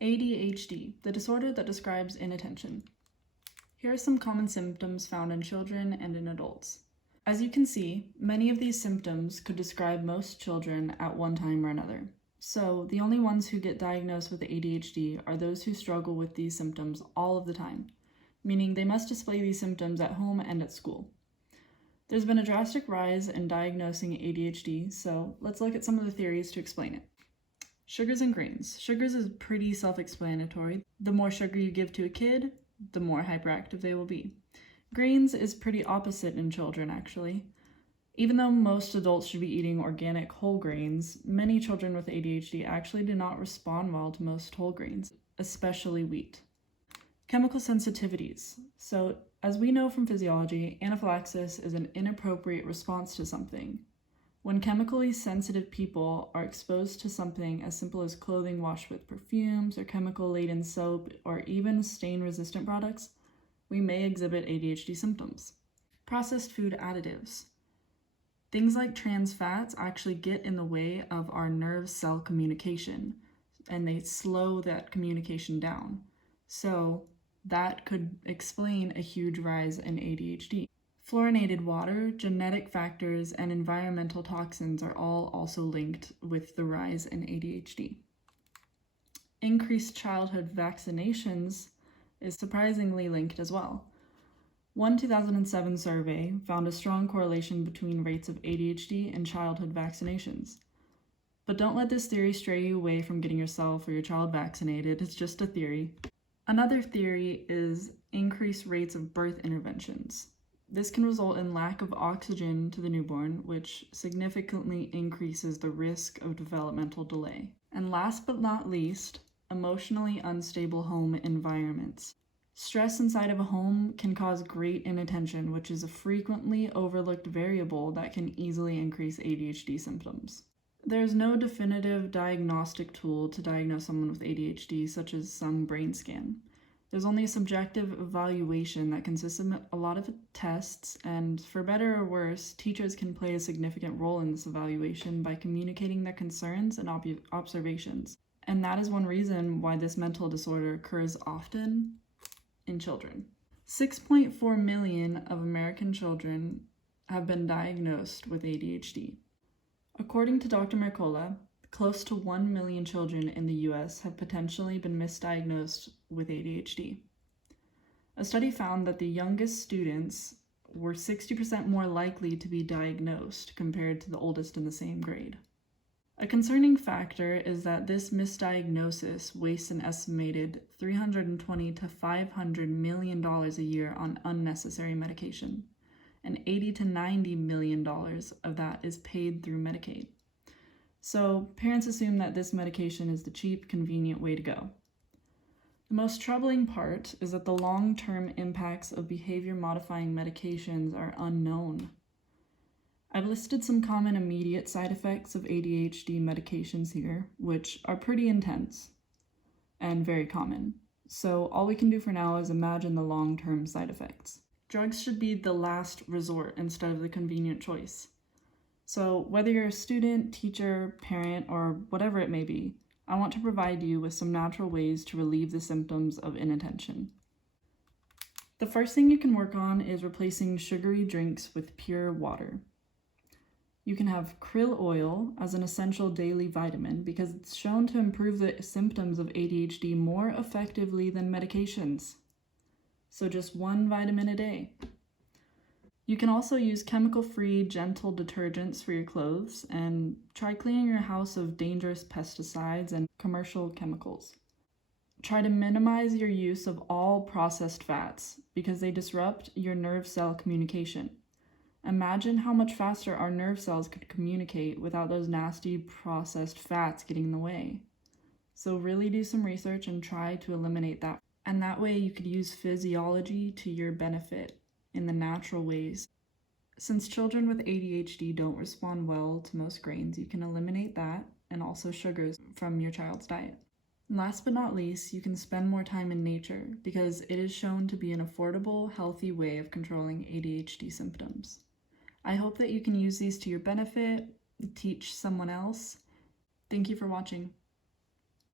ADHD, the disorder that describes inattention. Here are some common symptoms found in children and in adults. As you can see, many of these symptoms could describe most children at one time or another. So the only ones who get diagnosed with ADHD are those who struggle with these symptoms all of the time, meaning they must display these symptoms at home and at school. There's been a drastic rise in diagnosing ADHD, so let's look at some of the theories to explain it. Sugars and grains. Sugars is pretty self-explanatory. The more sugar you give to a kid, the more hyperactive they will be. Grains is pretty opposite in children, actually. Even though most adults should be eating organic whole grains, many children with ADHD actually do not respond well to most whole grains, especially wheat. Chemical sensitivities. So, as we know from physiology, anaphylaxis is an inappropriate response to something. When chemically sensitive people are exposed to something as simple as clothing washed with perfumes or chemical-laden soap or even stain-resistant products, we may exhibit ADHD symptoms. Processed food additives. Things like trans fats actually get in the way of our nerve cell communication, and they slow that communication down. So that could explain a huge rise in ADHD. Fluorinated water, genetic factors, and environmental toxins are all also linked with the rise in ADHD. Increased childhood vaccinations is surprisingly linked as well. One 2007 survey found a strong correlation between rates of ADHD and childhood vaccinations. But don't let this theory stray you away from getting yourself or your child vaccinated. It's just a theory. Another theory is increased rates of birth interventions. This can result in lack of oxygen to the newborn, which significantly increases the risk of developmental delay. And last but not least, emotionally unstable home environments. Stress inside of a home can cause great inattention, which is a frequently overlooked variable that can easily increase ADHD symptoms. There's no definitive diagnostic tool to diagnose someone with ADHD, such as some brain scan. There's only a subjective evaluation that consists of a lot of tests, and for better or worse, teachers can play a significant role in this evaluation by communicating their concerns and observations. And that is one reason why this mental disorder occurs often in children. 6.4 million of American children have been diagnosed with ADHD. According to Dr. Mercola, close to 1 million children in the US have potentially been misdiagnosed with ADHD. A study found that the youngest students were 60% more likely to be diagnosed compared to the oldest in the same grade. A concerning factor is that this misdiagnosis wastes an estimated $320 to $500 million a year on unnecessary medication, and $80 to $90 million of that is paid through Medicaid. So parents assume that this medication is the cheap, convenient way to go. The most troubling part is that the long-term impacts of behavior-modifying medications are unknown. I've listed some common immediate side effects of ADHD medications here, which are pretty intense and very common. So all we can do for now is imagine the long-term side effects. Drugs should be the last resort instead of the convenient choice. So whether you're a student, teacher, parent, or whatever it may be, I want to provide you with some natural ways to relieve the symptoms of inattention. The first thing you can work on is replacing sugary drinks with pure water. You can have krill oil as an essential daily vitamin because it's shown to improve the symptoms of ADHD more effectively than medications. So just one vitamin a day. You can also use chemical-free, gentle detergents for your clothes and try cleaning your house of dangerous pesticides and commercial chemicals. Try to minimize your use of all processed fats because they disrupt your nerve cell communication. Imagine how much faster our nerve cells could communicate without those nasty processed fats getting in the way. So really do some research and try to eliminate that. And that way you could use physiology to your benefit in the natural ways. Since children with ADHD don't respond well to most grains, you can eliminate that and also sugars from your child's diet. And last but not least, you can spend more time in nature because it is shown to be an affordable, healthy way of controlling ADHD symptoms. I hope that you can use these to your benefit, teach someone else. Thank you for watching.